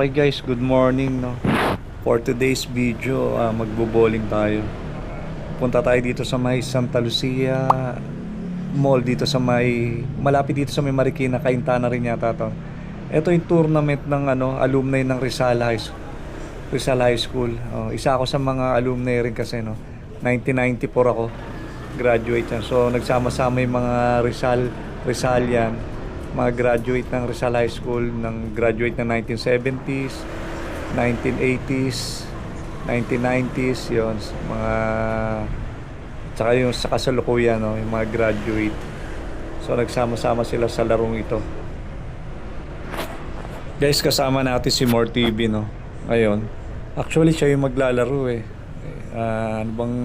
Okay guys, good morning no. For today's video, magbo-bowling tayo. Punta tayo dito sa may Santa Lucia Mall dito sa may malapit dito sa may Marikina, Cainta rin yata to. Ito yung tournament ng alumni ng Rizal High School. Isa ako sa mga alumni rin kasi no. 1994 ako. Graduate yan. So nagsama-sama yung mga Rizalian, mga graduate ng Rizal High School, ng graduate ng 1970s, 1980s, 1990s, yun, mga tsaka yung sa kasalukuyan, no, yung mga graduate. So nagsama-sama sila sa larong ito. Guys, kasama natin si More TV, no. Ngayon, actually siya yung maglalaro eh. Ano bang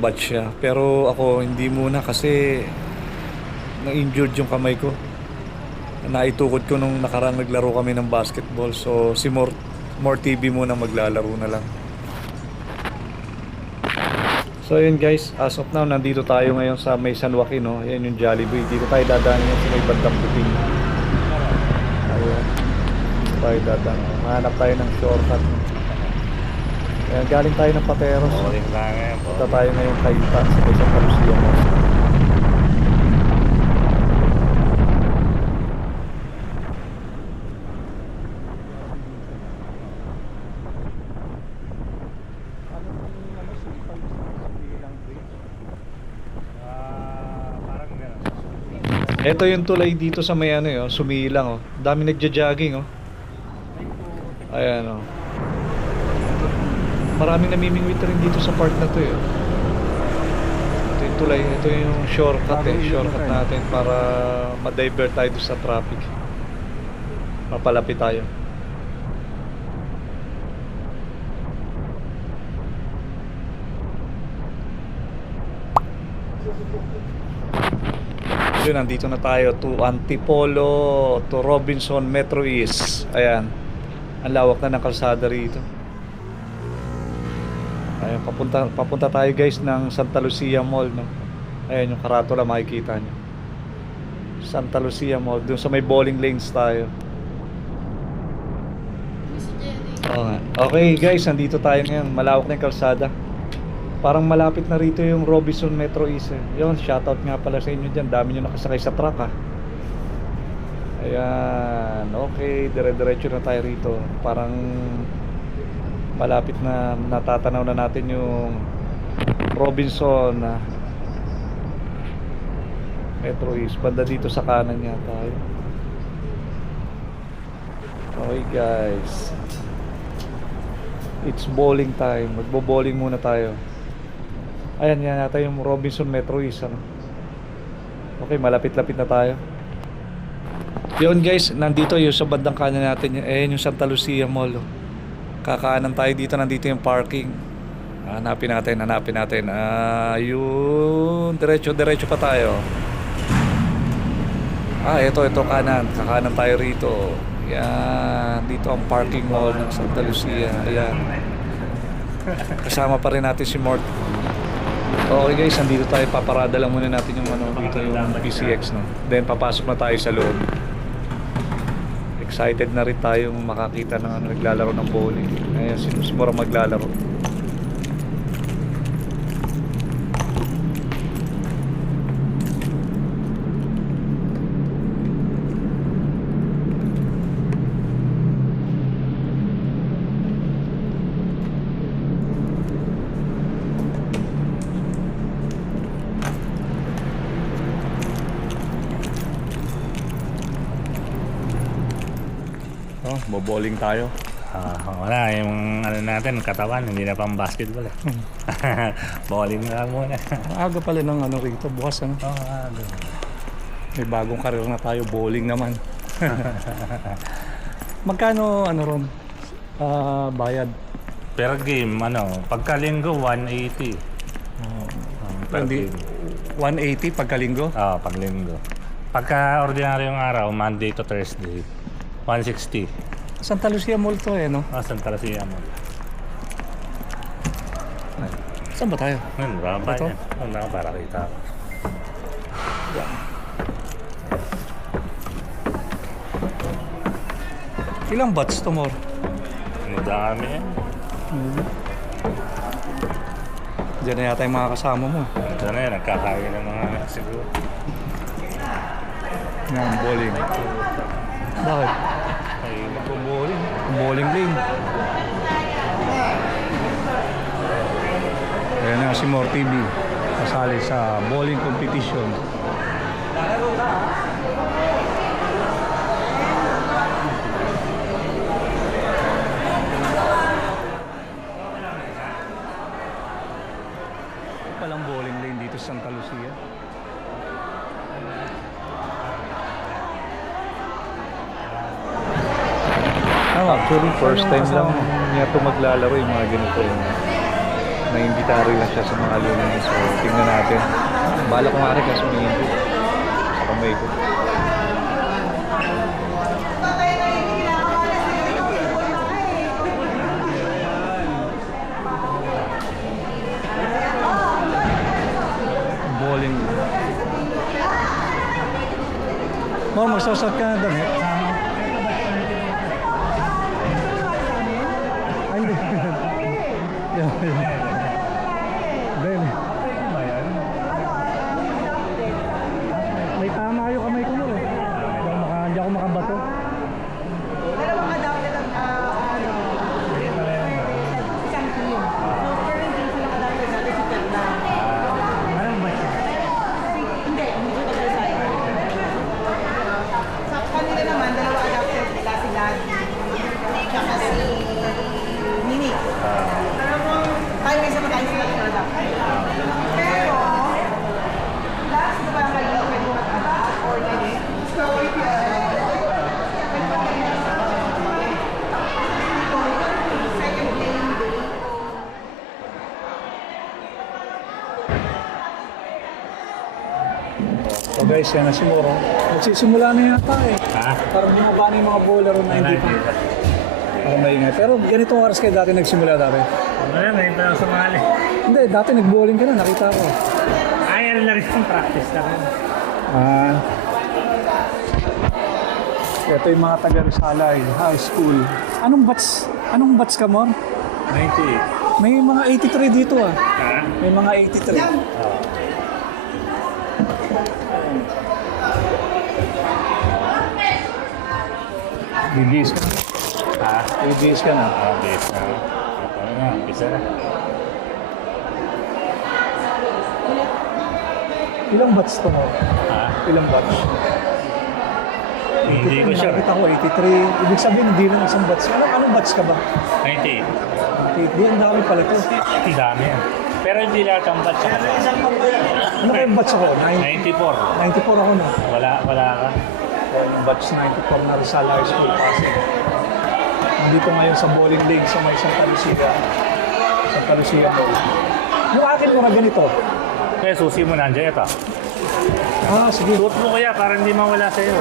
batch siya? Pero ako hindi muna kasi na-injured yung kamay ko. Naitukod ko nung nakarang naglaro kami ng basketball. So si More TV muna maglalaro na lang. So yun guys, as of now nandito tayo ngayon sa may San Joaquin, no? Yan yung Jollibee. Dito tayo dadaan sa may bandang puting. Ayun. Tayo dadaan. Mahanap tayo ng shortcut. Ayan, galing tayo ng Pateros. Punta tayo ngayon Cainta sa may Santa Lucia mo. Ito yung tulay dito sa may Sumilang oh. Dami nagja-jogging oh. Ayan oh. Maraming namimingwit rin dito sa part na to eh. Ito yung tulay, ito yung shortcut shortcut natin para ma-divert tayo sa traffic. Mapalapit tayo. Yun, nandito na tayo to Antipolo, to Robinson Metro East. Ayan. Ang lawak na ng kalsada rito. Ayan, papunta tayo guys ng Santa Lucia Mall, no? Ayan yung karatula makikita nyo. Santa Lucia Mall, dun sa may bowling lanes tayo. Okay guys, nandito tayo ngayon. Malawak na yung kalsada. Parang malapit na rito yung Robinson Metro East. Yun, shoutout nga pala sa inyo dyan. Dami nyo nakasakay sa truck ha. Ayan, okay, dire-diretso na tayo rito. Parang malapit na natatanaw na natin yung Robinson Metro East. Banda dito sa kanan niya tayo. Okay guys, it's bowling time. Magbo-bowling muna tayo. Ayan yan yata yung Robinson Metro East Okay, malapit-lapit na tayo. Yun guys, nandito yung sa bandang kanan natin. Ayan yung Santa Lucia Mall. Kakaanan tayo dito, nandito yung parking. Hanapin natin. Yun, diretso pa tayo. Ito kanan. Kakanan tayo rito. Yan, dito ang parking mall ng Santa Lucia. Ayan. Kasama pa rin natin si Mort. Okay guys, nandito tayo. Paparada lang muna natin yung dito yung PCX, no. Then papasok na tayo sa loob. Excited na rin tayong makakita ng naglalaro ng bowling. Ayan, sinusmura maglalaro. Bowling tayo. Wala, yung natin, katawan, hindi na pang basketball eh. Bowling na lang muna. Aga pala ng rito, bukas aga. May bagong karir na tayo, bowling naman. Magkano ron? Bayad? Per game, pagkalinggo, 180. Per game. 180 pagkalinggo? Paglinggo. Pagka ordinaryong araw, Monday to Thursday, 160. Santa Lucia Mall to no? Santa Lucia Mall. Saan ba tayo? Marami yan. Para kita. Ilang bats to, Mor? Madami yan. Diyan na yata yung mga kasama mo. Ito na yan, nagkakain ng mga siguro. Yan, bowling. Bakit? Ay, magbo-bowling. Bowling lane. Ayan na si Mor TV. Kasali sa bowling competition. Palang bowling lane dito sa Santa Lucia. Actually, first time lang niya ito maglalaro yung mga ganito. Naimbitaro lang siya sa mga alumni. So, tingnan natin. Bala ko nga rin kasi may hindi. Saka may ito. Bowling. Mor, magsasat ka na damit. Ay, hindi. Ben. May tama yung kamay ko mo eh. Hindi ako makabato. Pero mga dami lang, isang team. So, current team sila kadami natin si Perla. Anong ba siya? Hindi nag-resign. Sa kanila naman, dalawa adapted nila si Ladi. Tsaka si Nini. Tayo may sama tayo sila sa adapted. Pero, last na ba kayo pwede mag-adapt or hindi? So, second game day. So guys, yan na si Moro. Magsisimula na yata eh. Ha? Parang bumaba na yung mga bowler na hindi pa. Parang maingay. Pero ganitong oras kayo dati nagsimula dati. Ano yan, ngayon pa lang sumali. Hindi, dati nag-bowling ka na, nakita ko. Ay, ano na rin yung practice na rin. Ah. Ito yung mga taga Rizalay High School. Anong batch ka, Mor? 98. May mga 83 dito ah. Ha? May mga 83. Bibis ka na. Ha? Bibis ka na. Ah, base na. Ito na nga, umpisa na. Ilang batch to, Mor? Ha? Ilang batch? Hindi ko sure. Nakita ko 83. Ibig sabihin, hindi lang isang batch. Anong batch ka ba? 98. Hindi, ang dami pala ito. Ang dami yan. Pero hindi lahat ang batch ako. Ano kayong batch ako? 94. 94 ako na. Wala ka. Batch 94 na Rizal High School Pasig. Nandito ngayon sa bowling league sa may Santa Lucia. Santa Lucia Bowl. Yung akin ko na ganito. Kaya susi mo nandiyan ito. Ah, sige. Suot mo kaya para hindi mawala sa'yo.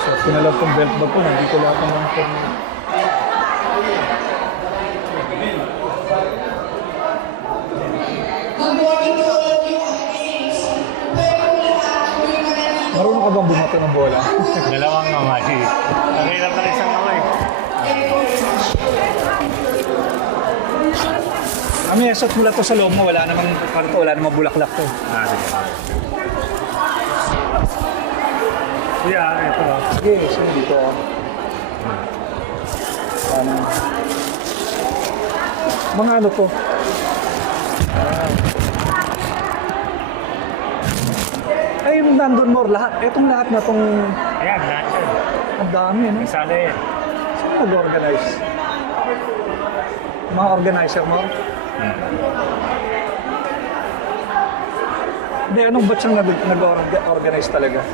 So, pinalap kong belt bag ko. Nandito lahat ng mga Marunong ka bang bumato ng bola? Dalawang mamay. Nakailan na isang kamay. Kami, esot mula to sa loob mo. Wala namang karto, wala namang bulaklak to. Ah, sige. Kuya, ito. Sige, sino dito? Mga ano to? Ay, yung nandun more, lahat. Etong lahat na tong... Ayan, lahat yun. Ang dami, no? Isali yan. Sino nag-organize? Mga organizer mo? Hindi, anong batch ang nag-organize talaga?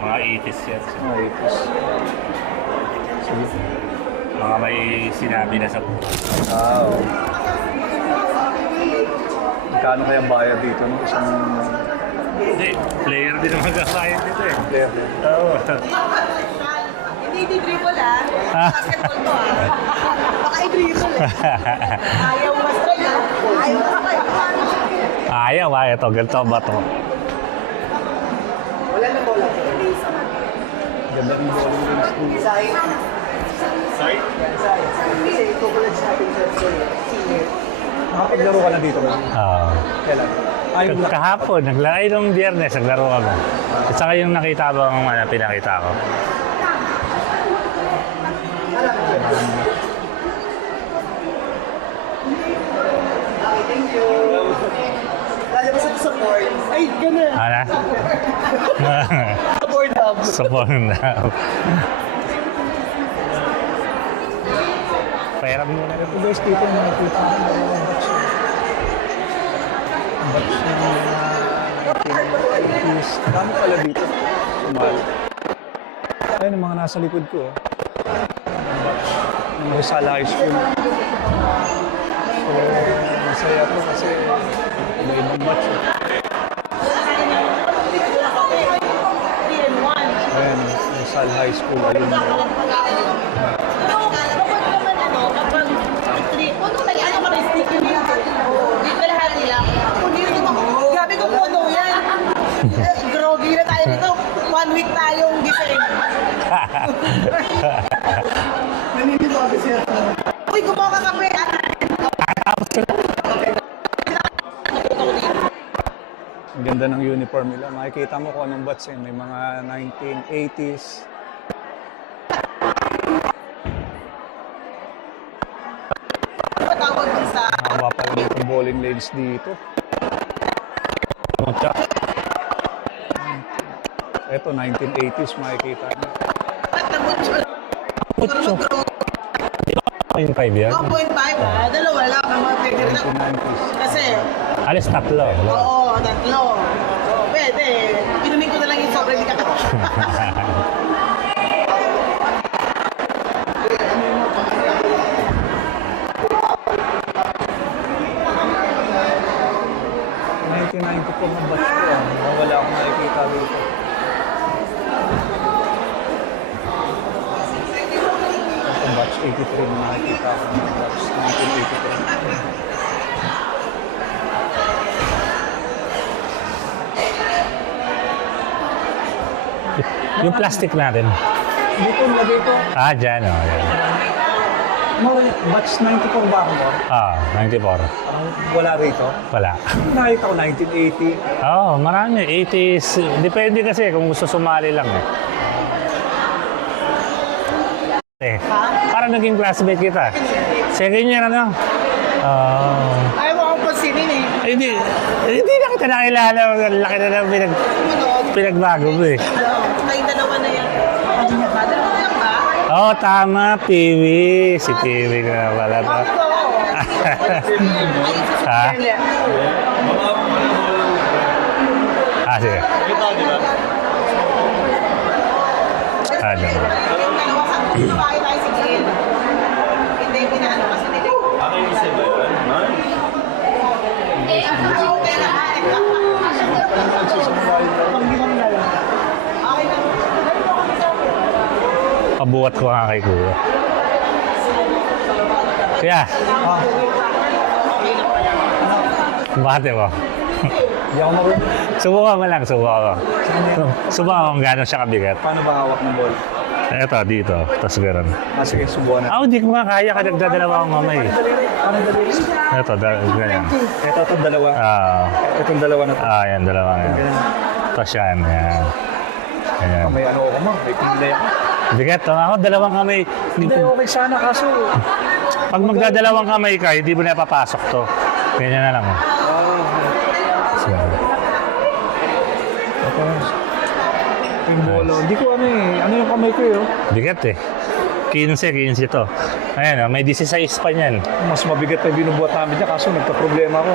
Mga 80s yan. Mga 80s. Sige. Mga may sinabi na sa Wow. Magkano kayang bayad dito, no? Isang Hindi, player din ang magkakayad dito eh. player. Oo. Hindi di-dribble basketball to Baka i-dribble Ayaw mas try Ayaw ka kayo. Ayaw, ito. Ganito ba ito? Wala na bola. Ganda ng bowling lanes dito. Sorry? Kasi ito sa ating senior. Nakapaglaro ka na dito ba? Oo. Kailan? Ay, Kahapon, ay nung biyernes, naglaro kami. At saka yung nakita mo ang pinakita ko. Okay, thank you. Lalabas ako sa board. Ay, gano'n. Ano? Sa board hub. Sa phone na. Pairam mo na. ito guys, dito yung nakikita ko ng mga batch. Batch ng mga 1980s. Dami pala dito. Sumal. Ayun yung mga nasa likod ko. Batch ng Rizal High School. So, masaya po kasi iba-ibang batch. Ayan, Rizal High School. Ayun. Grabe ko puno yan. Groggy na tayo dito. 1 week tayong gising. Naninibago siya. Uy, gumawa ka kape. Ang ganda ng uniform nila. Makikita mo kung anong batch eh. May mga 1980s. Patawag dun sa... Haba pala dito bowling lanes dito. Ito, 1980s makikita niyo. At nabutso. Yung 5 yan? 2.5 ah. Dalawa lang ang mga pwede rin. 1990s. Kasi, Alis tatlo. oo, tatlo. So, pwede. Inumin ko na lang yung sobrang hindi kakatawa. Ito 1994 na batch ko. Wala akong nakikita dito. Ito batch 83 na nakikita ko. Batch 1983. Yung plastic natin. Dito, lagay ko. Dyan o. Yan. Batch 94 ba ako mo? 94. Wala rito. Wala. Nakita ko 1980. Marami. 80s. Depende kasi kung gusto sumali lang eh. Parang naging classmate kita. Second year ano? Ayaw mo akong pansinin eh. Hindi na kita nakilala. Laki na lang pinagbago mo eh. Kayong dalawa na yan. Dalawa lang ba? Tama. Piwi. Si Piwi ka na pala to. Ha? Sige. Dyan. Yung dalawa sa bahay tayo si Gil. Hindi, pinaano kasi nila. Okay, isa ba yun? Okay na. Panghiwang na lang. Okay na. Pabuhat ko nga kay Kuya. Kuya, bakit mo? Hindi ako marunong. Subukan mo lang, subukan mo. Subukan mo kung gano'n siya kabigat. Paano ba hawak ng ball? Ito, dito. Tapos gano'n. Sige, subukan natin. Hindi ko nga kaya ka nagdadalawa akong mamay. Paano dali? Ito, ganyan. Ito, itong dalawa. Itong dalawa na to. Yan, dalawa nga. Tapos yan. Ayan. May ano ako ma, may pinilay ako. Bigat, ako dalawang kamay. Hindi, okay sana kaso. Pag magdadalawang kamay ka, hindi mo na papasok to. Ganyan na lang. So, Yung bolo. Hindi ko ano eh. Ano yung kamay ko eh. bigat eh. 15 to. Ayan, may 16 pa niyan. Mas mabigat pa yung binubuhat namin dyan kaso nagka-problema ako.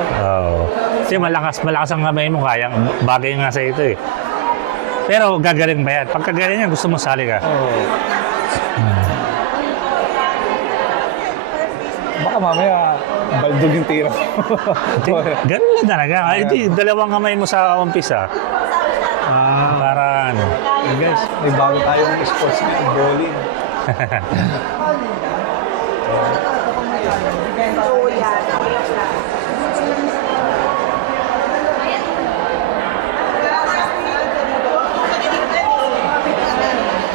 Kasi malakas ang kamay mo, kaya bagay nga sa ito eh. Pero gagaling ba yan? Pagka galing yan, gusto mo sali ka. Baka mamaya baldog yung tira. Ganun lang talaga. Dalawang kamay mo sa umpisa. Para ano. Guys, may bago tayong sports na bowling.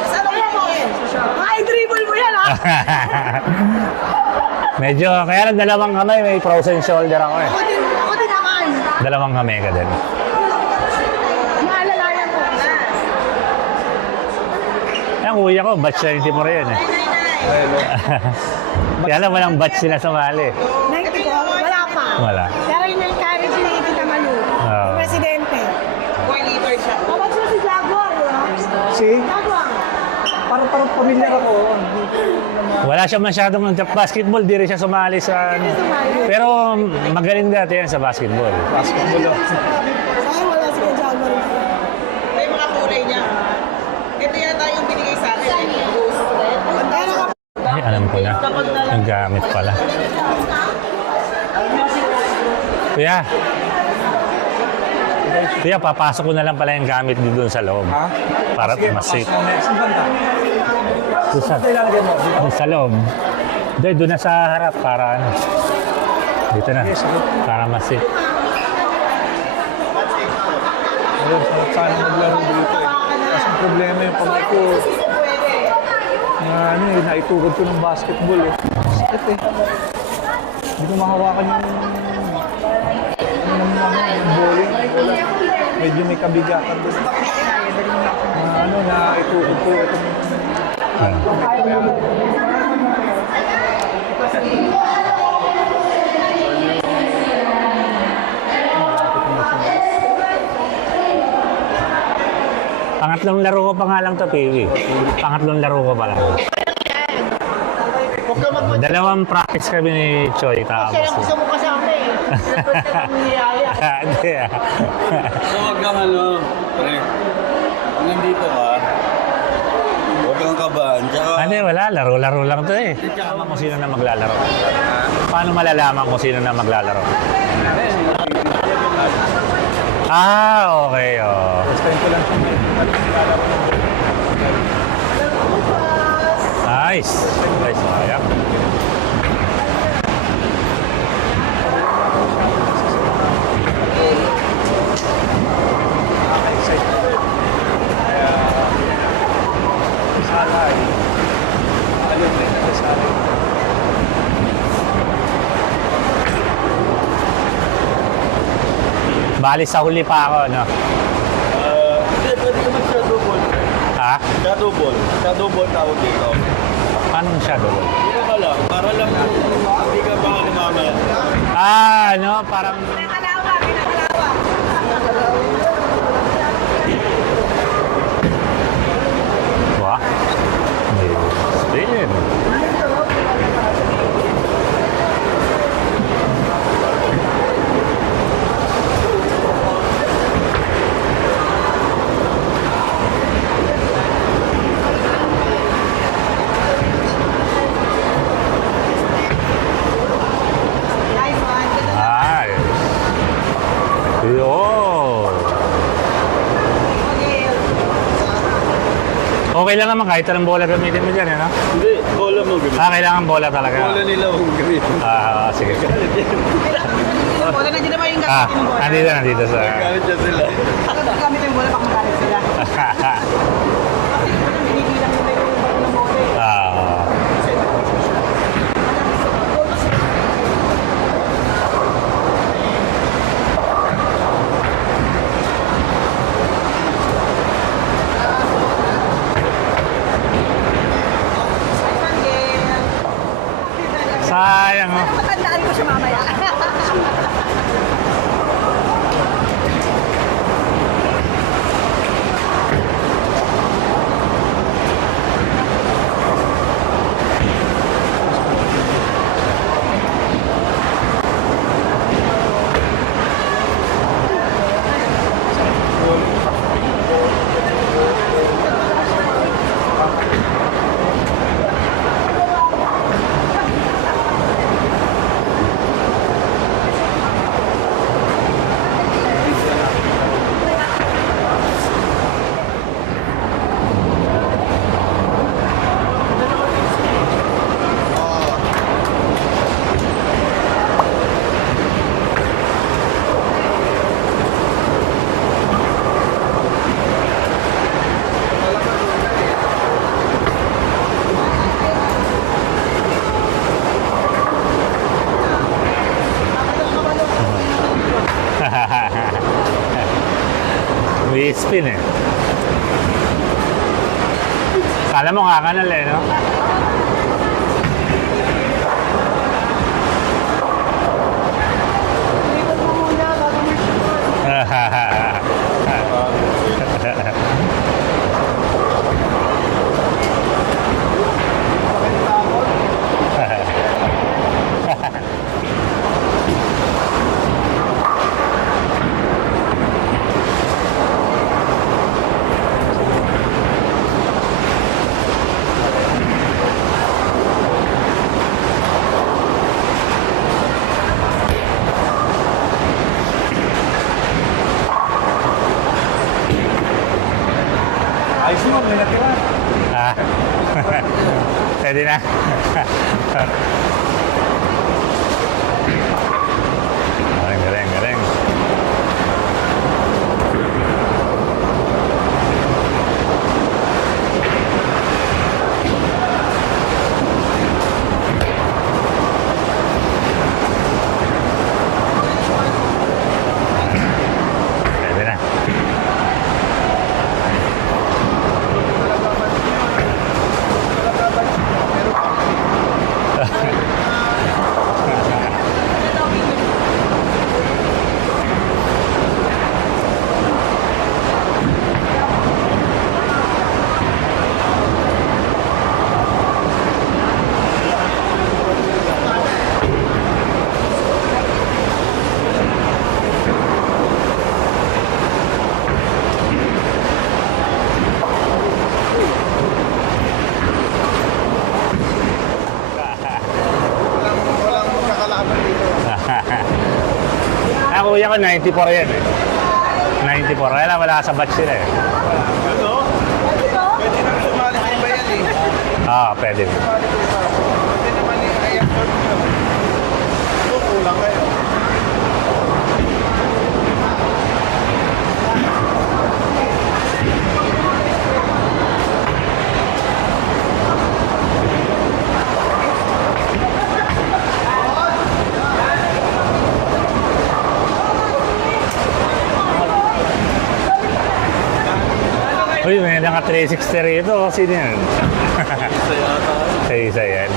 Saan Medyo, kaya lang dalawang kamay, may frozen shoulder ako eh. Ako din naman. Dalawang kamay ka din. Maalalayan ko na. Ang kuya ko, batch 94 yan eh. Kaya lang walang batch sila sumali. 94? Wala pa. Wala. Pero yung encourage ni Tita Malu, Oo. presidente. 4 leader siya. Kapag siya si Jaguar, Si? Jaguar. Parang pamilyar ako. Wala siya masyadong basketball, di rin siya sumali sa ano. Pero magaling dati yan sa basketball. Basketball. Sayang wala si Jaguar. May mga kulay niya. Ito yata yung binigay sa akin. Pero Ay, alam ko na. Ang gamit pala. Kuya. Kuya, papasok ko na lang pala yung gamit dito doon sa loob. Ha? Para Sige, mas safe. pasok na. Saan banda? Doon sa, Ito ilalagay mo. doon sa loob. Doon na sa harap para ano. Dito na. Para mas safe. Ayun, sana maglaro dito eh. Kasi ang problema yung kamay ko. Na ano eh, naitugod ko ng basketball eh. Sakit eh. Hindi ko mahawakan yung bowling. Medyo may kabigatan doon. Naitugod ko itong Pangatlong laro ko pa nga lang to, Piwi. Pangatlong laro ko pa lang. Dalawang practice kami ni Choi. Tapos. gusto mo kasama eh. Hindi ah. So wag kang ano, pre. Kung nandito ka, wag kang kabahan. Tsaka, Hindi, wala. Laro-laro lang to eh. Malalaman kung sino na maglalaro. Paano malalaman kung sino na maglalaro? Ah, okay. Oh. first time ko lang siya may lalaro ng Nice. Nice. Ayan. excited. Kaya, sana ay alam rin na sana. Bali sa huli pa ako, no? hindi, pwede ka mag-shadow ball. Ha? Shadow ball. Shadow ball tawag dito. Paano yung shadow ball? Hindi ka lang, para lang hindi ka baka ni mamaya. Ah, no? Parang... Pinakalawa, pinakalawa. Wah. May spin. Nice one. Ay. Yo. Okay lang naman kahit anong bola gamitin mo dyan, no? Hindi, bola mo gamitin. Ah, kailangan bola talaga. Bola nila mong gamitin. Ah, sige. Bola na dyan naman yung Ah, gamitin ng bola. nandito sa... Galit siya sila. Gamit yung bola pag magalit sila. Binibilang nila yung bago ng bola eh. Ah. Sayang, oh. Matandaan ko siya mamaya. din eh. Kala mo kakanal eh, no? Iniwan mo muna bago mo siya. Ayos mo, may natira. Ah. Pwede na. Galing, galing, galing. Pwede na. Walang magkakalaban dito. Ah, kuya ko, 94 yan eh. 94. Wala ka sa batch sila eh. Ano? Pwede naman sumali kayo ba yan eh? Ah, pwede. Sumali kayo ba? Pwede naman eh. Ayan, short nyo. Ito, kulang kayo. Uy, may naka 360 rito. Sino yan? Isa yata. Sa isa yan.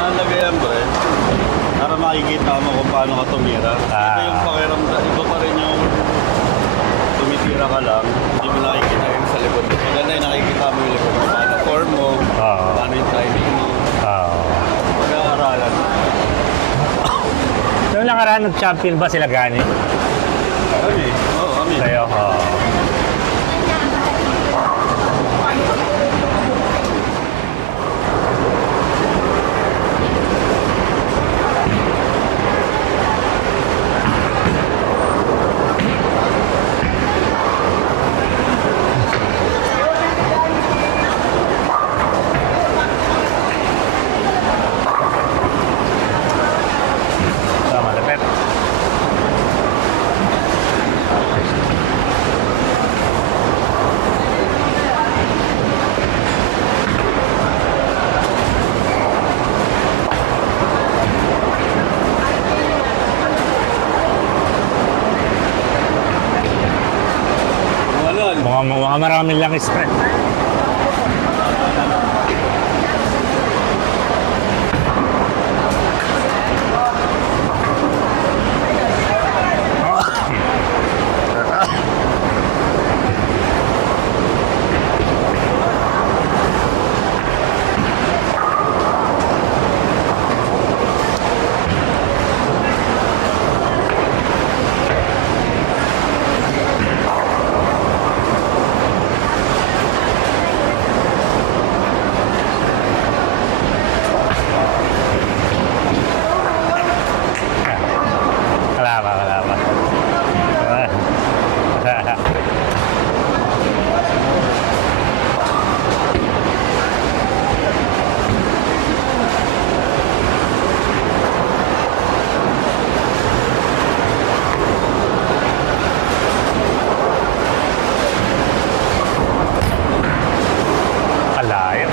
Nalagay yan, bro. Para makikita mo kung paano ka tumira. Ito yung pakiramdam. Iba pa rin yung tumitira ka lang. Hindi mo nakikita yung sa likod. Maganda yung nakikita mo yung likod mo. Paano form mo. Oo. Paano yung timing mo. Oo. Pag-aaralan. Noong nakaraan, nag-champion ba sila Gani? Kami. Oo, kami. Sa'yo? Oo. Tama, lapit. Ano? Mga maraming lang spread. Wala pa, wala pa. Alayo.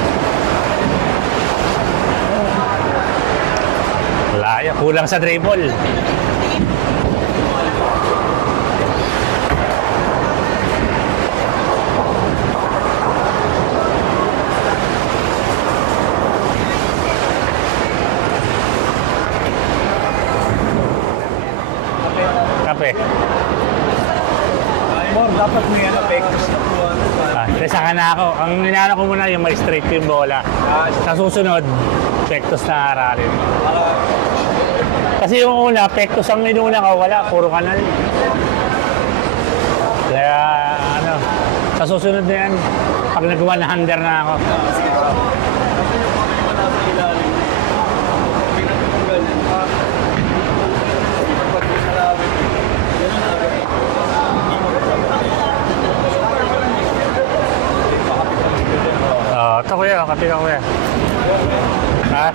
Alayo. Kulang sa dribble. Dapat mo yan apektos na po. Saka na ako. Ang ninano ko muna yung may straight yung bola. Sa susunod, pektos na aralin. Kasi yung una, pektos ang inuna ko, wala, puro kanal. Kaya, ano, sa susunod na yan, pag nag-100 na ako. Ito kuya, kape ka kuya. Ha?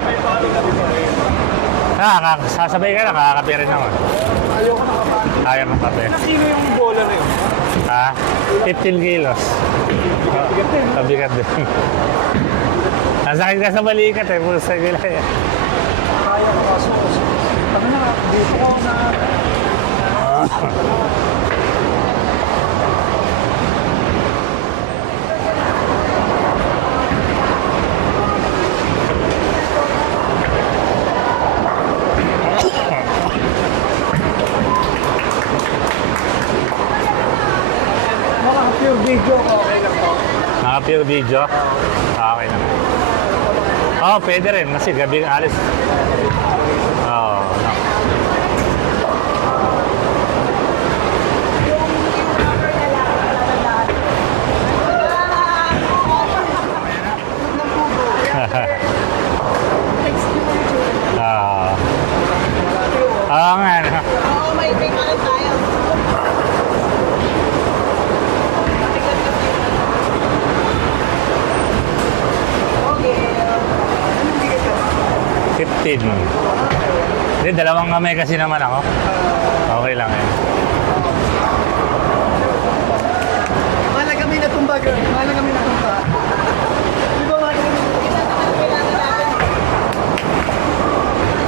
Sasabay ka na, kakakape rin ako. Ayoko na kapan. Ayaw ng kape. Sino yung bola na yun? Ha? 15 kilos. Kabigat din. Nasakit ka sa balikat eh, puro sa gila eh. Kaya ko kaso. Ano na, dito ko na... Pure video ko, okay lang po. Pure video? Okay lang. Oo, pwede rin. Kasi gabi alis. Oo. Oo nga. Oo, may ano tayo. Okay. Anong bigat ka? 15. Hindi, dalawang kamay kasi naman ako. Okay lang eh. Mahalaga may natumba, girl. Mahalaga may natumba. Di ba mahalaga may natumba?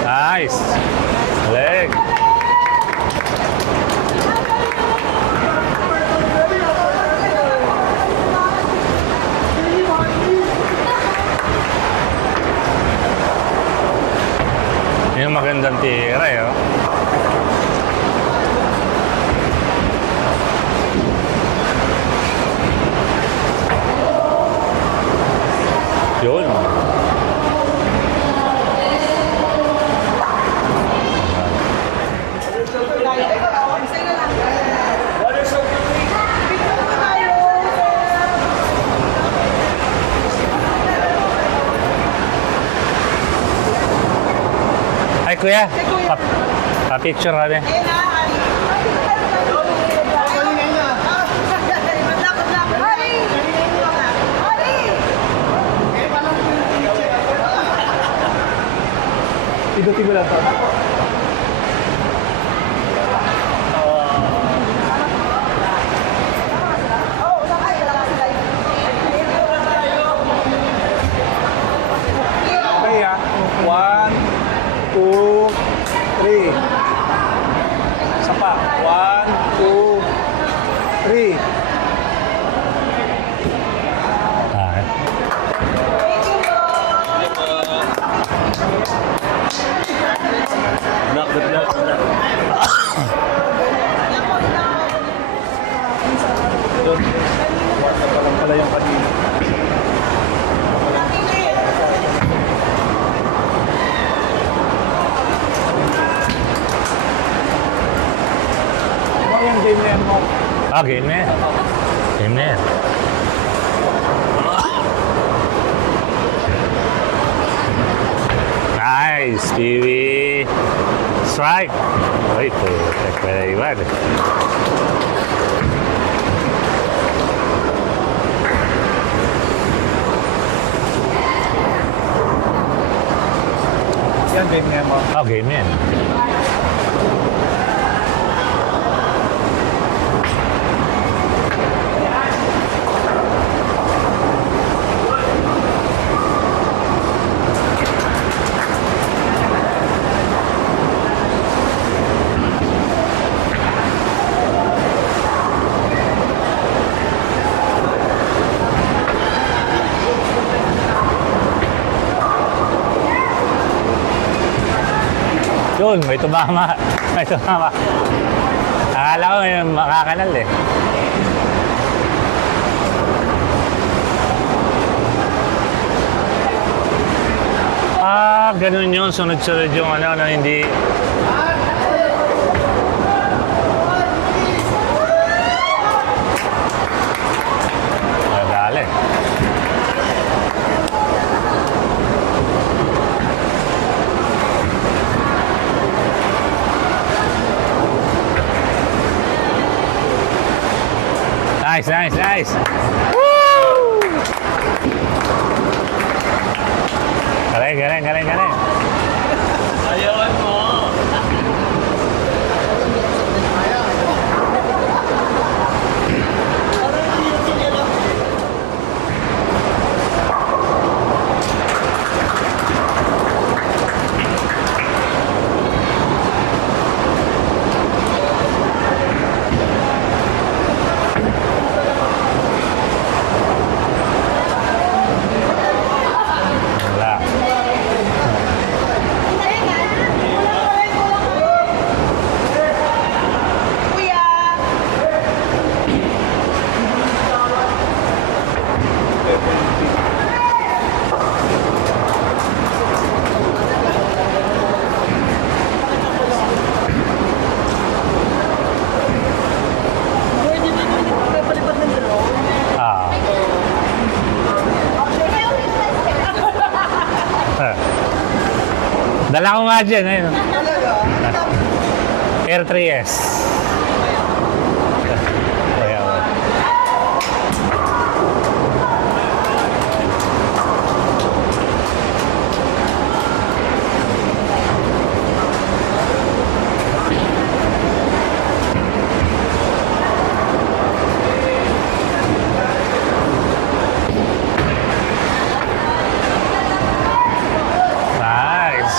Nice. Leg. Yung magandang tira eh. Oh. Yun. Ay kuya, pa-picture kami. Tiba-tiba lang to. Okay ah. 1, 2, 3. Isa pa. 1, 2, 3. Ah, Knock the blood. Doon. Wasa pa lang pala yung kanina. Ano yung game na yan mo? game na yan. Game na yan. Nice, Peewee. Strike. Wait, pwede iwan. Yan, game na yan mo. Game na yan. Yun, may tumama. May tumama. Akala ko yung makakanal eh. ganun yun. Sunod-sunod yung ano, na hindi... Dali. Nice, nice, nice. Woo! Galing, galing, galing, galing. Ayawan mo. Wala. Kuya! Pwede ba ito nagpapalipad ng drone? Ah. Dala ko nga dyan, ayun. Talaga? Air 3S. Kaya, nice.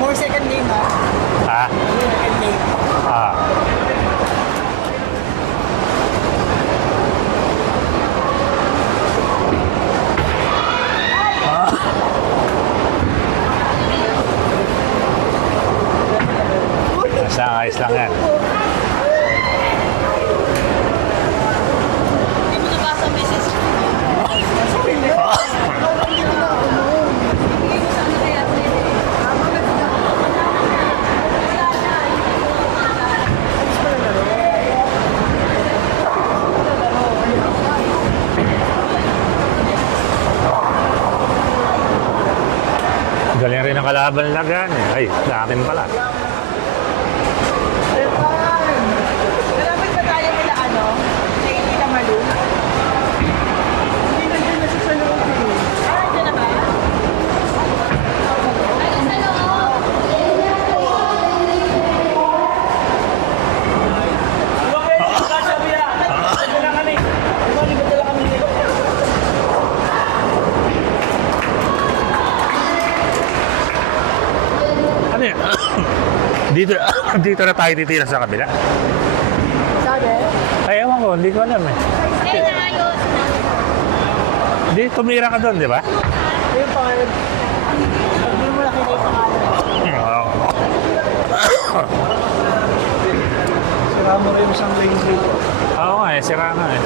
More second game ha? Ha? Second game. Ah. Basta ayos lang yan. Hindi mo nabasa ang message ko. Sabi niya. Hindi ko na ako noon. Hindi mo sana kaya Tama na sila. Alis pa na laro. Galing rin ang kalaban lagan eh. Ay, sa akin pala. Malapit na tayo nila ano? Nakikita Malu? Hindi nandiyan na siya sa loob eh. Ah, dyan na ba? Ano yan? dito, dito na tayo titira sa kabila. Sabi? Ay, ewan ko, hindi ko alam eh. Di, tumira ka doon, di ba? Yung pangalan. Hindi mo nakita yung pangalan. Sira mo rin isang lane dito. Oo nga eh, sira nga eh.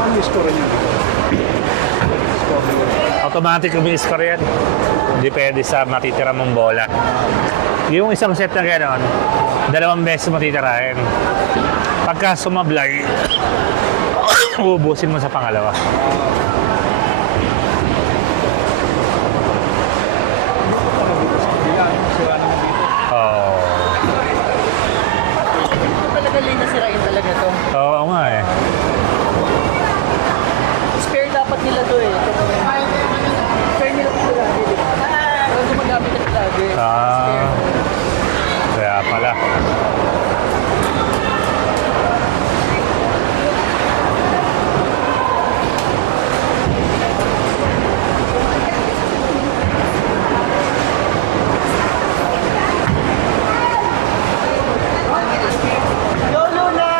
Ang gusto rin yun. Automatic umi-score yan. Hindi pwede sa matitira mong bola. Yung isang set na gano'n, 2 beses matitirahin. Pagka sumablay, uubusin mo sa pangalawa. Sira naman dito. Oo. Talaga lane na sirain talaga to. Oo nga eh. Spare dapat nila to eh. Spare nila to lagi. Di ba? Parang gumagamit ito lagi. Ah, kaya pala. Go Luna!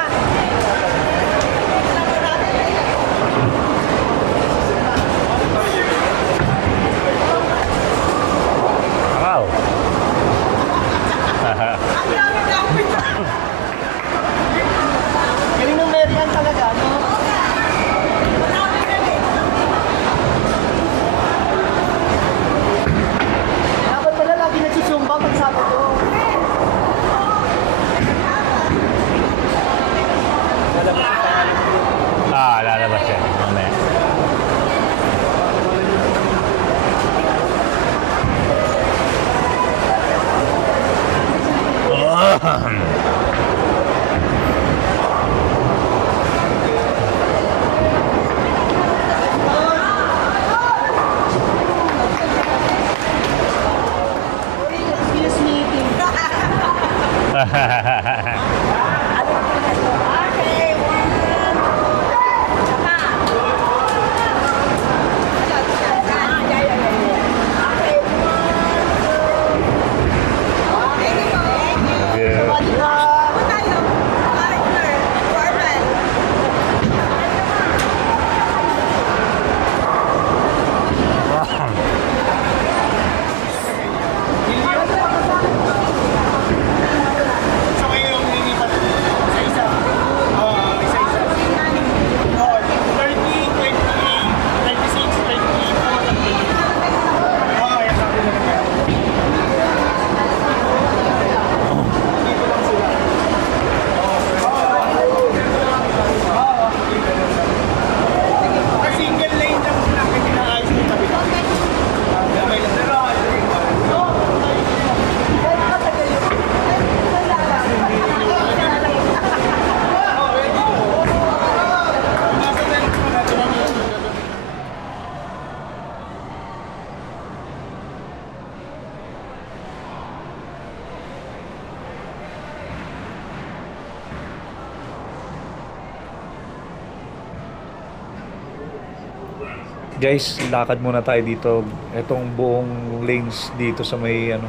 Guys, lakad muna tayo dito. Itong buong lanes dito sa may ano,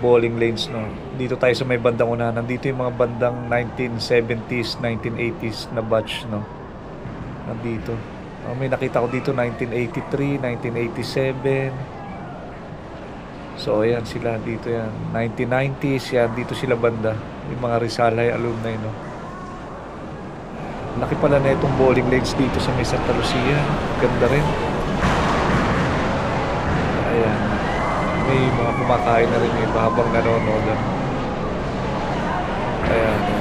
bowling lanes, no. Dito tayo sa may bandang unahan. Nandito yung mga bandang 1970s, 1980s na batch, no. Nandito. May nakita ko dito 1983, 1987. So ayan sila dito yan. 1990s yan, dito sila banda. Yung mga Rizalay alumni, no. Laki pala na itong bowling lanes dito sa may Santa Lucia. Ganda rin. Ayan. May mga kumakain na rin habang nanonood. Ayan.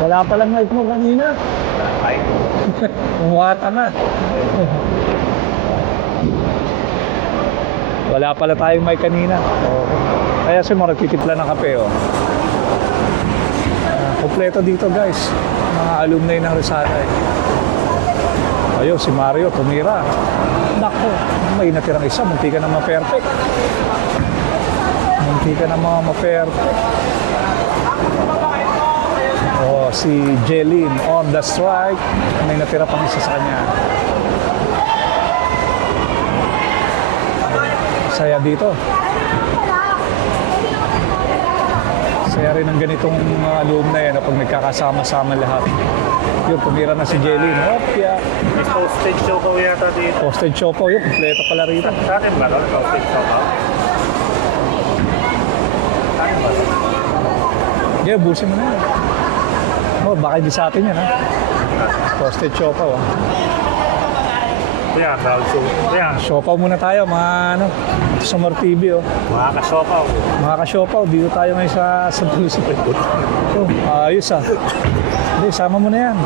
Wala palang light mo kanina. Umuwata na. Wala pala tayong mic kanina. Kaya si Mo nagtitimpla ng kape, oh. Kompleto dito, guys. Mga alumni ng Rizalay. Ayun, si Mario tumira. Nako, may natirang isa. Munti ka na ma-perfect. Munti ka na ma-perfect. Oh, si Jeline on the strike. May natira pang isa sa kanya. Saya dito. Saya rin ang ganitong alumni na pag nagkakasama-sama lahat. Yun, tumira na si Jeline. Opya. May postage choco yata dito. Postage choco yun. Kompleto pala rito. Sa atin ba ito? Postage choco? Sa atin ba ito? Yeah, busin mo na yun. Oh, baka hindi sa atin yan, ha? Postage choco, ha? Yan, also. Yan, Siopaw muna tayo, mga ano, Summer TV, oh. mga kasopaw. Mga ka-siopaw, dito tayo ngayon sa Santa Lucia. Oh, ayos, ah. Hindi, sama mo na yan.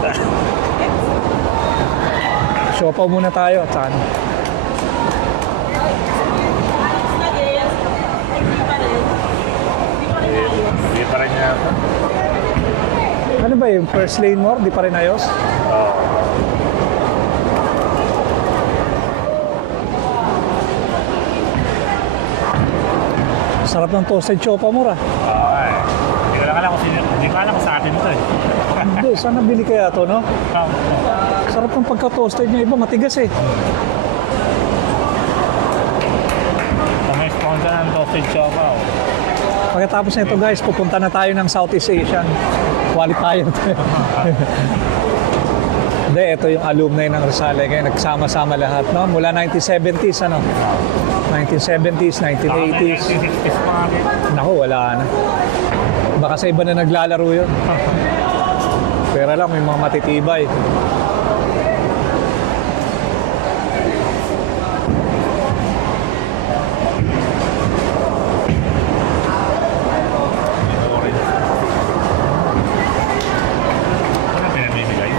Siopaw muna tayo, saan? Hindi pa rin niya. Ano ba yung first lane mo? Di pa rin ayos? Sarap ng toasted chopa mo ra. Oo eh. Hindi ko lang alam kung sino. Hindi ko alam kung sa atin ito eh. Hindi, sana bili kaya to, no? Oo. Sarap ng pagka-toasted niya. Iba, matigas eh. So, may sponsor ng Toasted Chopa. Oh. Pagkatapos nito guys, pupunta na tayo ng Southeast Asian. Qualifier. Hindi, ito yung alumni ng Rizal. Kaya nagsama-sama lahat, no? Mula 1970s, ano? 1970s, 1980s. 1960s pa nga din. Naku, wala na. Baka sa iba na naglalaro yun. Pero lang, may mga matitibay. Orange. Ano pinamimigay?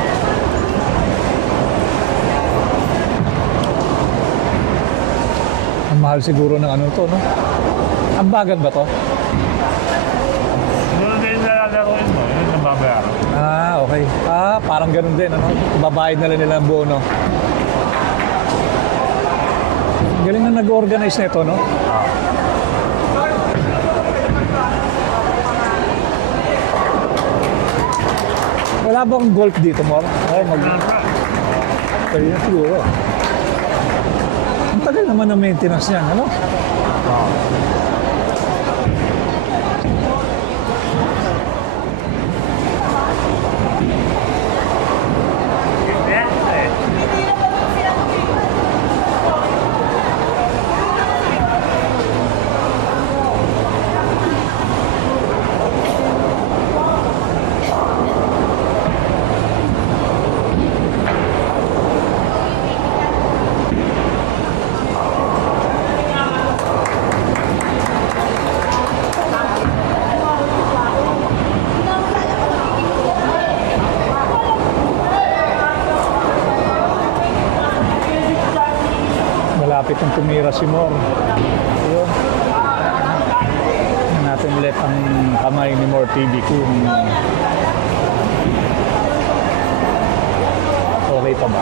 Ang mahal siguro ng ano to, no? Ang bagan ba to? Siguro din nalalaroin mo. Yun ang babayaran. Ah, okay. Ah, parang ganun din, ano? Babayad na lang nila ang bono. Galing na nag-organize nito, no? Wala bang golf dito, Mor? Ay, Kaya yun siguro. Ang tagal naman ng maintenance niyan, ano? Malapit ang tumira si Mor. Ayun. Tingnan natin ulit ang kamay ni Mor TV kung okay pa ba.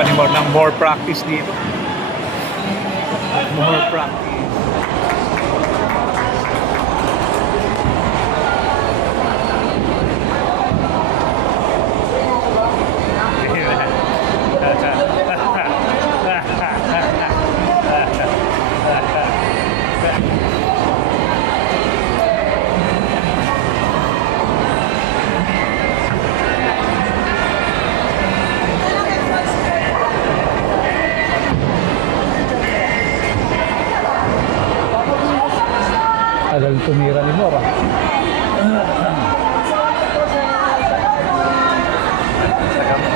pa ni Mor ng more practice dito. More practice. Tagal tumira ni Mor.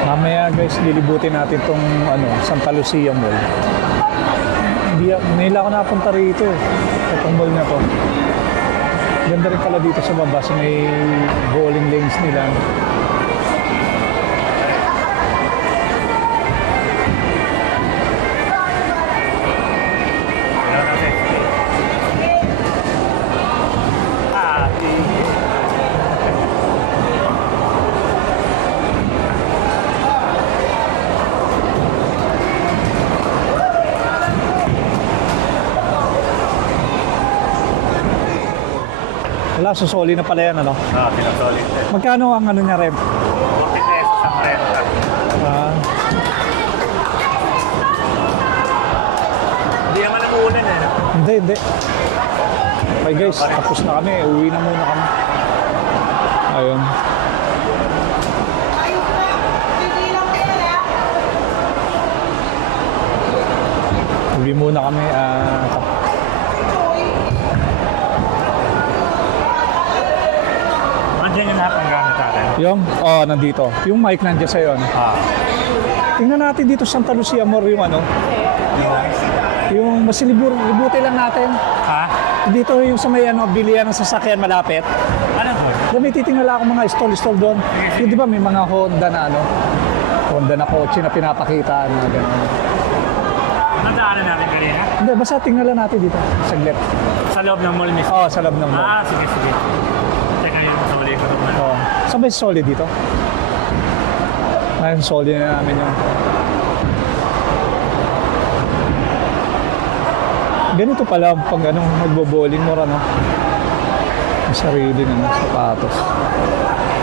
Mamaya guys, lilibutin natin tong Santa Lucia Mall. Hindi ako napunta rito eh. Itong mall na to. Ganda rin pala dito sa baba. So may bowling lanes nila. Wala, susoli na pala yan, ano? Pinasolid. Magkano ang niya, Rem? 40 pesos ang renta. Ah, Hindi naman namuulan eh. hindi. Okay guys, tapos na kami. Uwi na muna kami. Ayun. Ayun na. Hindi lang pala. Uwi muna kami. Nandiyan yung lahat ng gamit natin. Nandito. Yung mic nandiyan sa'yo. Tingnan natin dito sa Santa Lucia Mall yung yung libuti lang natin. Ha? Dito yung sa may bilihan ng sasakyan malapit. Ano po? May titingnan ako mga stall doon. Yung di ba may mga Honda na Honda na kotse na pinapakita na gano'n. Nadaanan natin kanina? Hindi, basta tingnan lang natin dito. Saglit. Sa loob ng mall mismo? Oo, sa loob ng mall. Sige. Teka yun, sa uli ko naman. Oo. Saan ba yung solid dito? Ayun, solid na namin yung... Ganito pala pag magbo-bowling mo, may sarili na sapatos.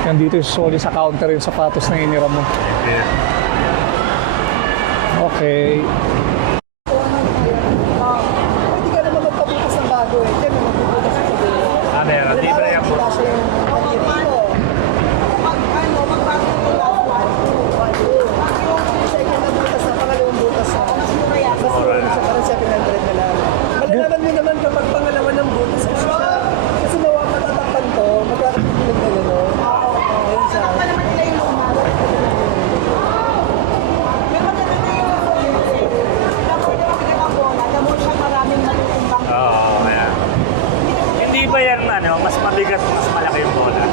Yan dito yung solid sa counter yung sapatos na inira mo. Okay. Hindi ka naman magpabukas ng bago eh. Diyan na magpabukas ng bago. Meron. Libre yan po. Wala siya yung Magbago yung last one. second na butas na, pangalawang butas na. Mas mura siya, parang 700 na lang. Malalaman mo naman kapag pangalawa ng butas kasi siya. Kasi matatakpan to, magkakapilig na gano'n. Ayun siya. Pa naman nila yung umaga. May maganda na yung tapos yung pinakabola. Gamot siya maraming matutumbang. Oo, kaya. Hindi ba yan mas mabigat, mas malaki yung bola?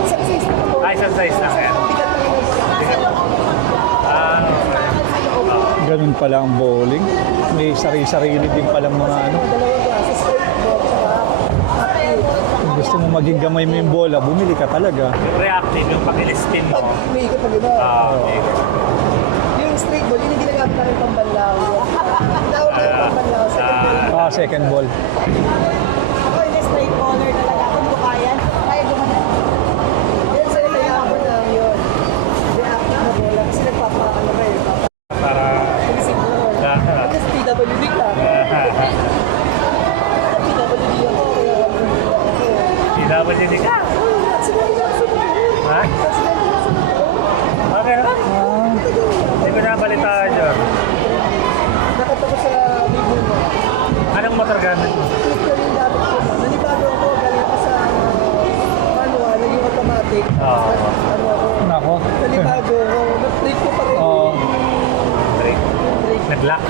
Isang size na to. Ay, isang size lang yan. Bigat lang yung Nasa loob yung Ganun pala ang bowling. May sarili din palang mga dalawang glasses, straight ball, tsaka Kung gusto mo maging gamay mo yung bola, bumili ka talaga. Yung reactive, yung pag-spin mo. may ikot na gano'n. Okay. Yung straight ball, yun yung ginagamit namin pang banlaw. Tawag na yung pang banlaw. Second ball. Ako hindi straight baller talaga. Kung bukayan, kaya gumanan. Yan sa'yo kaya ako na yun. Reactive na bola. Kasi nagpapaano kayo. Para... Kasi PWD ka. PWD ako. Kaya PWD ka? Ha? Okay na? Hindi ko nabalitaan dyan. nakatapos sa libo mo. Anong motor gamit mo? Click ko yung dapat ko. Nanibago ako. Galing ako sa manual. Naging automatic. Oo. Ano ako. Nako. Nanibago ako. Na-break ko pa rin. Oo. Brake. Yung break. Nag-lock.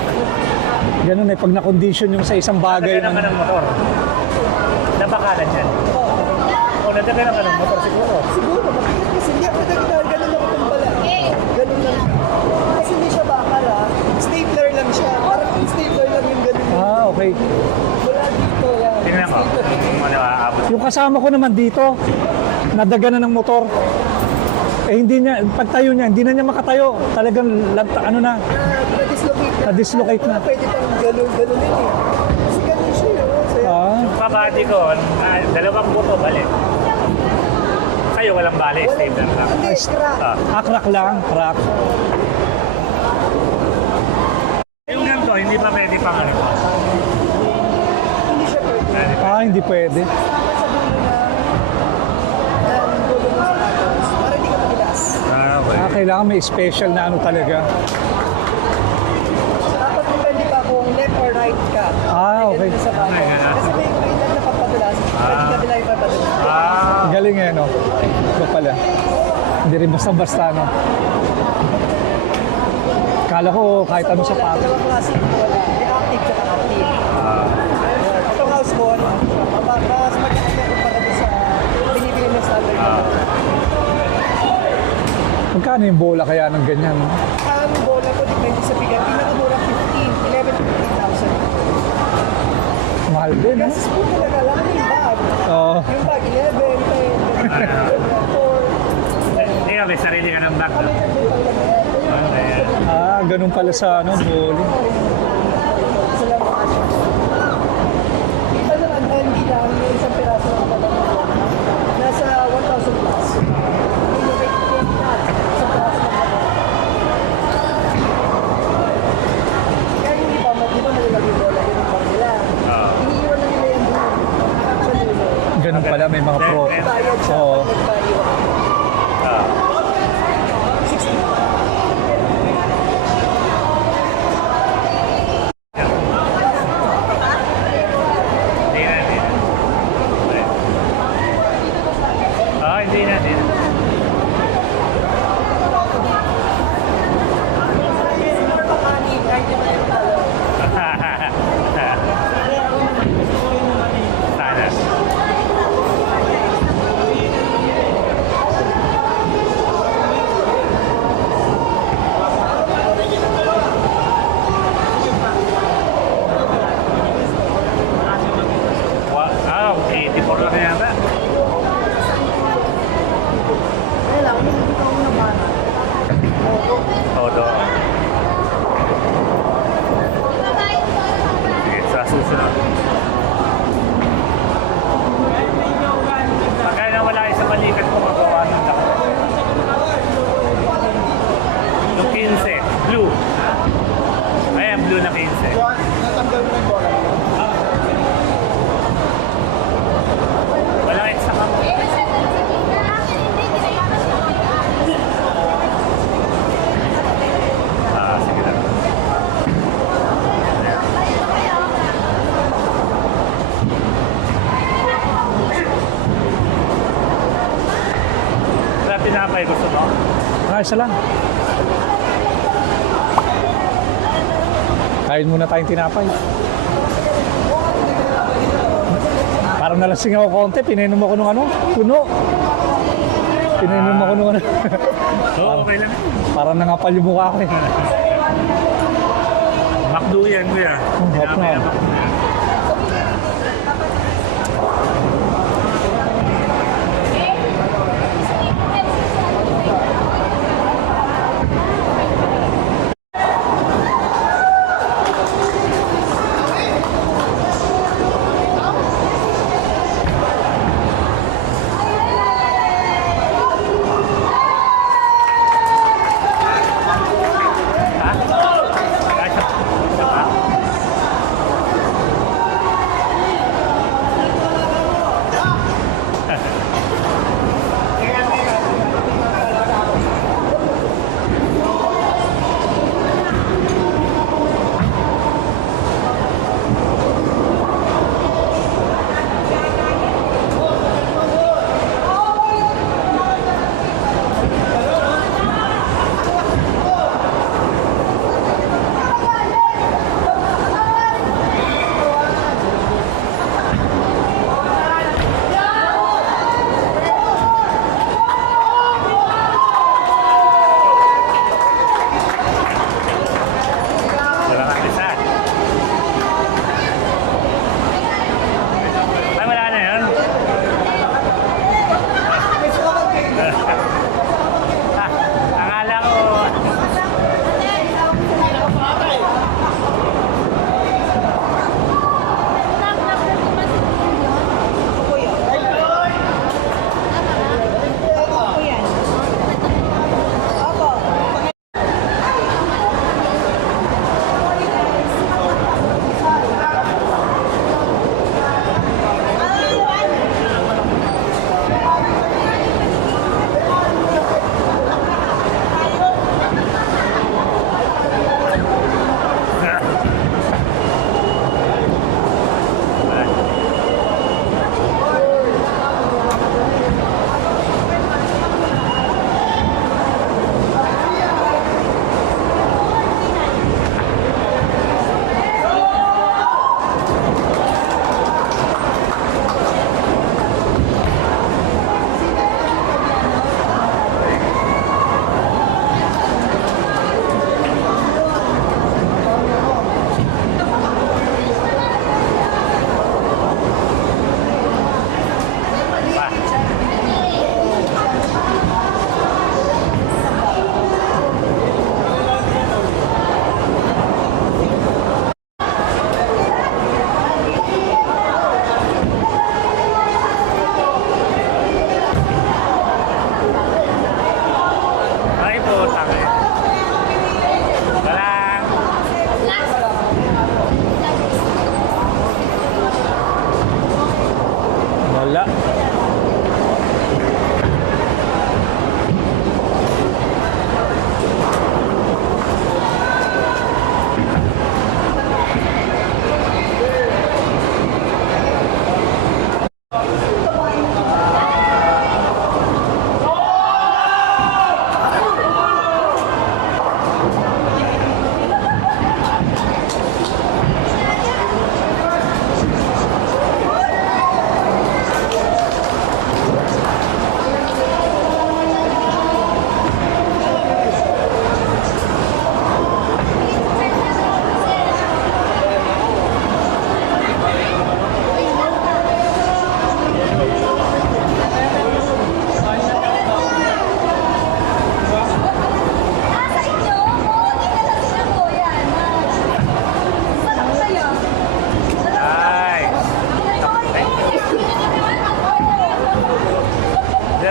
Ganun eh, pag na-condition yung sa isang bagay. Nadagyan naman ng motor. Nabakalan yan. O, nadagyan naman ng motor siguro. Siguro, mabigat kasi hindi ako nagdagdag. Ganun ako tumbala. Ganun lang. Kasi hindi siya bakal ha. Stapler lang siya. Parang yung stapler lang yung ganun. Okay. Wala dito yan. Tingnan ko. Kung ano aabot. Yung kasama ko naman dito, nadaga na ng motor. Eh hindi niya, pagtayo niya, hindi na niya makatayo. Talagang, ano na, Na-dislocate na. na-dislocate na. Pwede pang ganun-ganun yun eh. Kasi ganun siya yun. Sa'yo. Ah, Yung kabady ko, dalawang buto, bali. Sa'yo, walang bali, save na lang. Hindi, crack. crack lang, crack. Yung ganito, hindi pa pwede pang ano. Hindi siya pwede. Hindi pwede. Sa dulo ng dulo ng sapatos. Para hindi ka madulas. Kailangan may special na ano talaga. Dapat depende pa kung left or right ka. Okay. Ganun sa sapatos. Kasi may ilan na papadulas. Pwede kabila yung papadulas. Galing eh, no? Ito pala. Hindi rin basta-basta, no? Kala ko kahit ano sa pato. Dalawang klase yung bola. Reactive at active. Itong house ball, mas magkakita kumpara doon sa binibili ng standard na bola. Magkano yung bola kaya ng ganyan? Ang bola ko depende sa bigat. Pinakamura 11 to 15,000. Mahal din, no? Kasi po talaga lang yung bag. Oo. Yung bag 11, 10, 4. Hindi, may sarili ka ng bag. No? Ganun pala sa ano, bowling. Sila mga siya. Iba naman, hindi lang yung isang piraso ng pagkakas. Nasa 1,000 plus. Yung rate na sa piraso ng pagkakas. Kaya yung iba, di ba malalagay yung bola, ganun pa nila. Iniiwan na nila yung buo. Sa dulo. Ganun pala, may mga pro. Bayad siya, Oo. pag nagpaiwan. 60. Hindi na, hindi na. Hindi na, hindi na. Sana. Okay, 84 lang yata. Todo. Sige, sa susunod. Pagka nawala kayo sa balikat ko, magawa ng dako. Yung 15, blue. Ayan, blue na 15. Natanggal mo na yung bola. Walang extra ka mo. Sige lang. Sa tinapay, gusto mo? Isa lang. Kain muna tayong tinapay. Parang nalasing ako konti, pinainom ako nung ano, puno. Pinainom ako nung ano. Oo, okay lang. Parang nangapal yung mukha ko eh. Makdo yan, kuya. Hop na.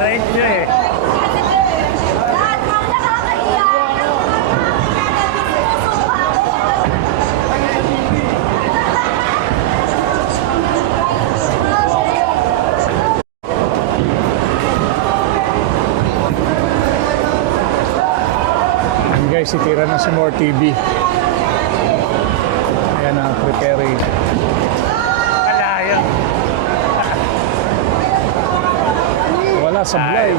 Diretso eh. Lahat ng nakakaiyak. Sinusuka ko. Yan guys, itira na si More TV. Ayan na, preparing. Malayo. Wala, sablay.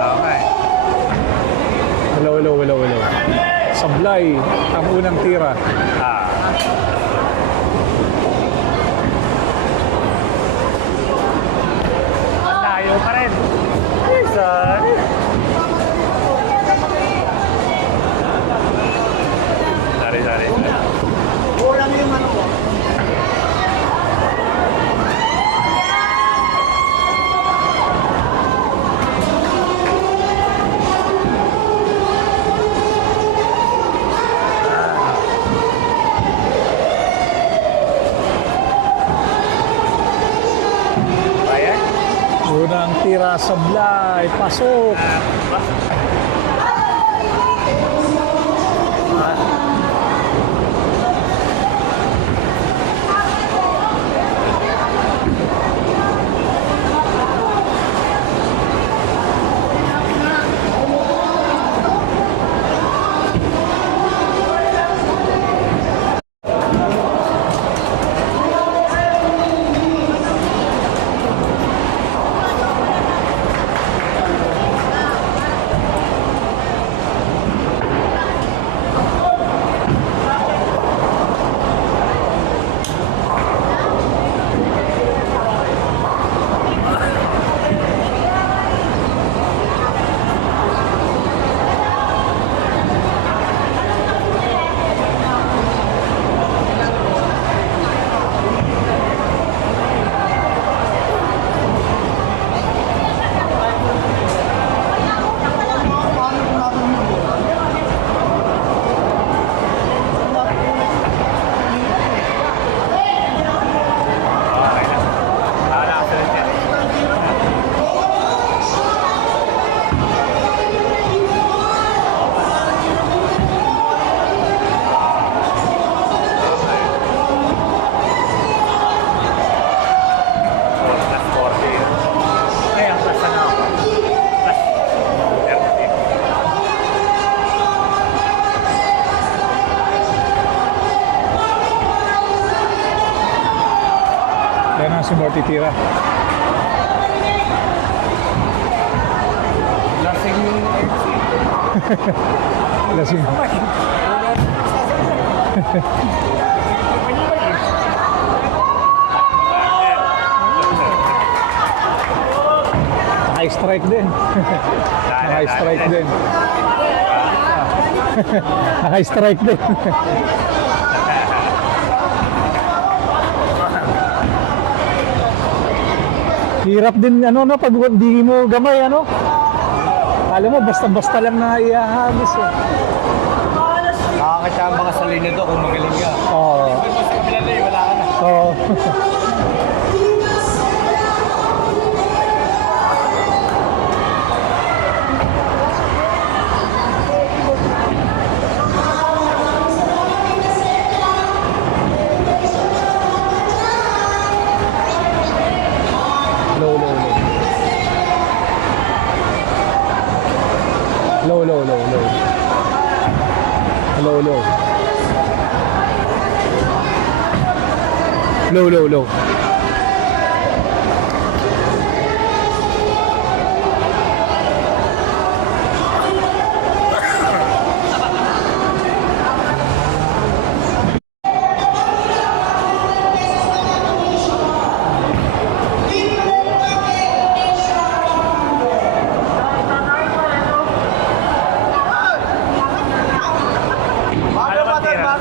Okay. Hello, hello, hello, hello. Sablay, ang unang tira. Ah. Malayo pa rin. Sorry. Sorry. Kulang yung ano ko. Ayan. Unang tira, sablay, pasok. Yan ang si More titira. Lasing. Naka-strike din. Naka-strike din. Naka-strike din. Hirap din ano no pag di mo gamay ano. Alam mo basta-basta lang na iahagis eh. Nakakachamba ka sa linya to kung magaling ka. Oo. Sa kabila na wala ka na. Oo. Low, low, low. Low, low, low, low. Low, low. Low, low, low. Ano ba tira?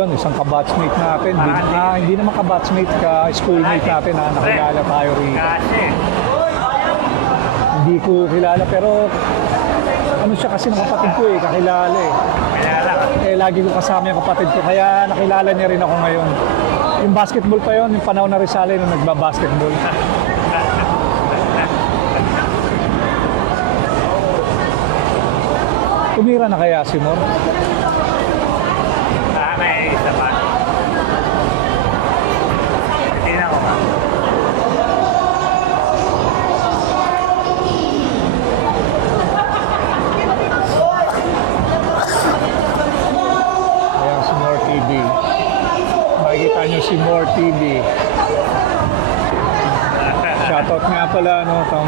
yun, isang kabatchmate natin. Hindi naman kabatchmate, ka-schoolmate natin na nakilala tayo rito. Kasi, Hindi ko kilala pero ano siya kasi ng kapatid ko kakilala kilala ka. lagi ko kasama yung kapatid ko kaya nakilala niya rin ako ngayon. Yung basketball pa yon, yung panahon na Rizal nung nagba-basketball. Tumira na kaya si Mor? May isa pa. Tingnan ko ba? Ayan si Mor TV. Makikita nyo si Mor TV. Shoutout nga pala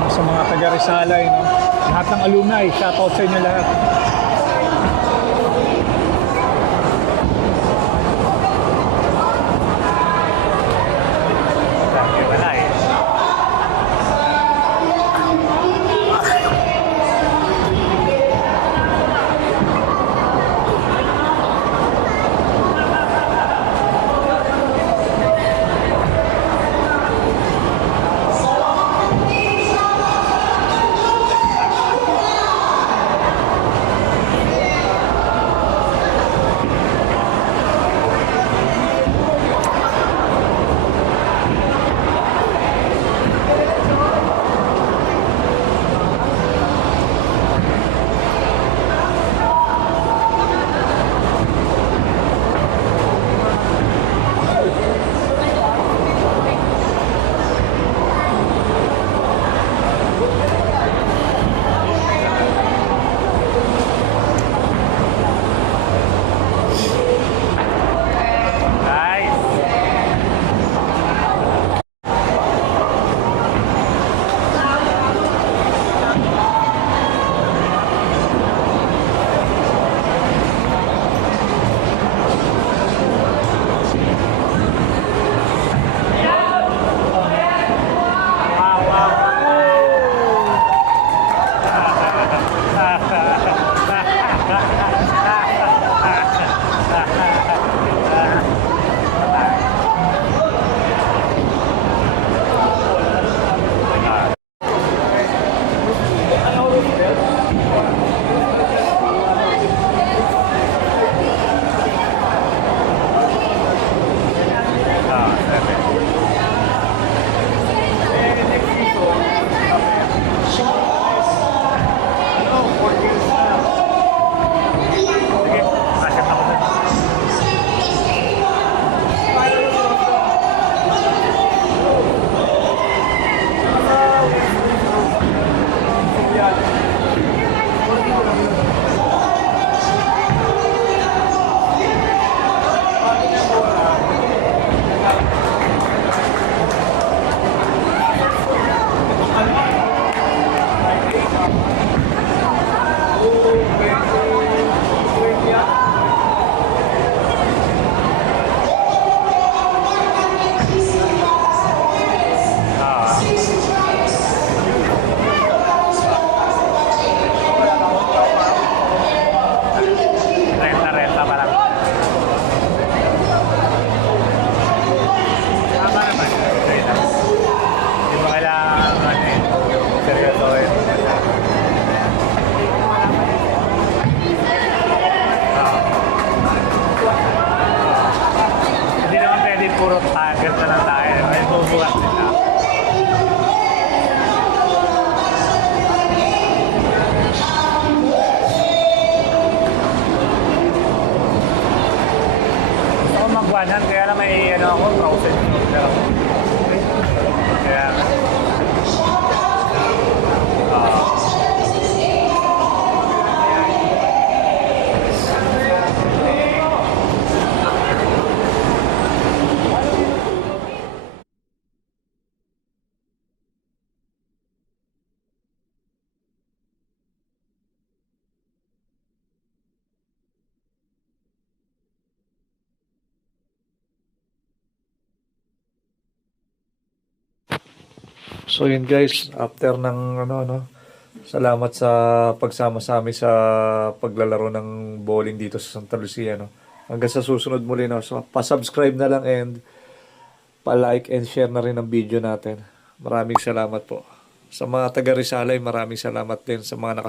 sa mga taga Rizalay. Lahat ng alumni, shoutout sa inyo lahat. Wala eh. Renta pa lang. Tama naman. Hindi mo kailangan seryosohin. Hindi naman pwede puro target na lang tayo. May bubuhat nila. Gusto ko mag-100 kaya lang may ako, frozen shoulder ako. Kaya So yun guys, after ng salamat sa pagsama sa amin sa paglalaro ng bowling dito sa Santa Lucia, Hanggang sa susunod muli, no? So, pa-subscribe na lang and pa-like and share na rin ang video natin. Maraming salamat po. Sa mga taga Rizal ay maraming salamat din sa mga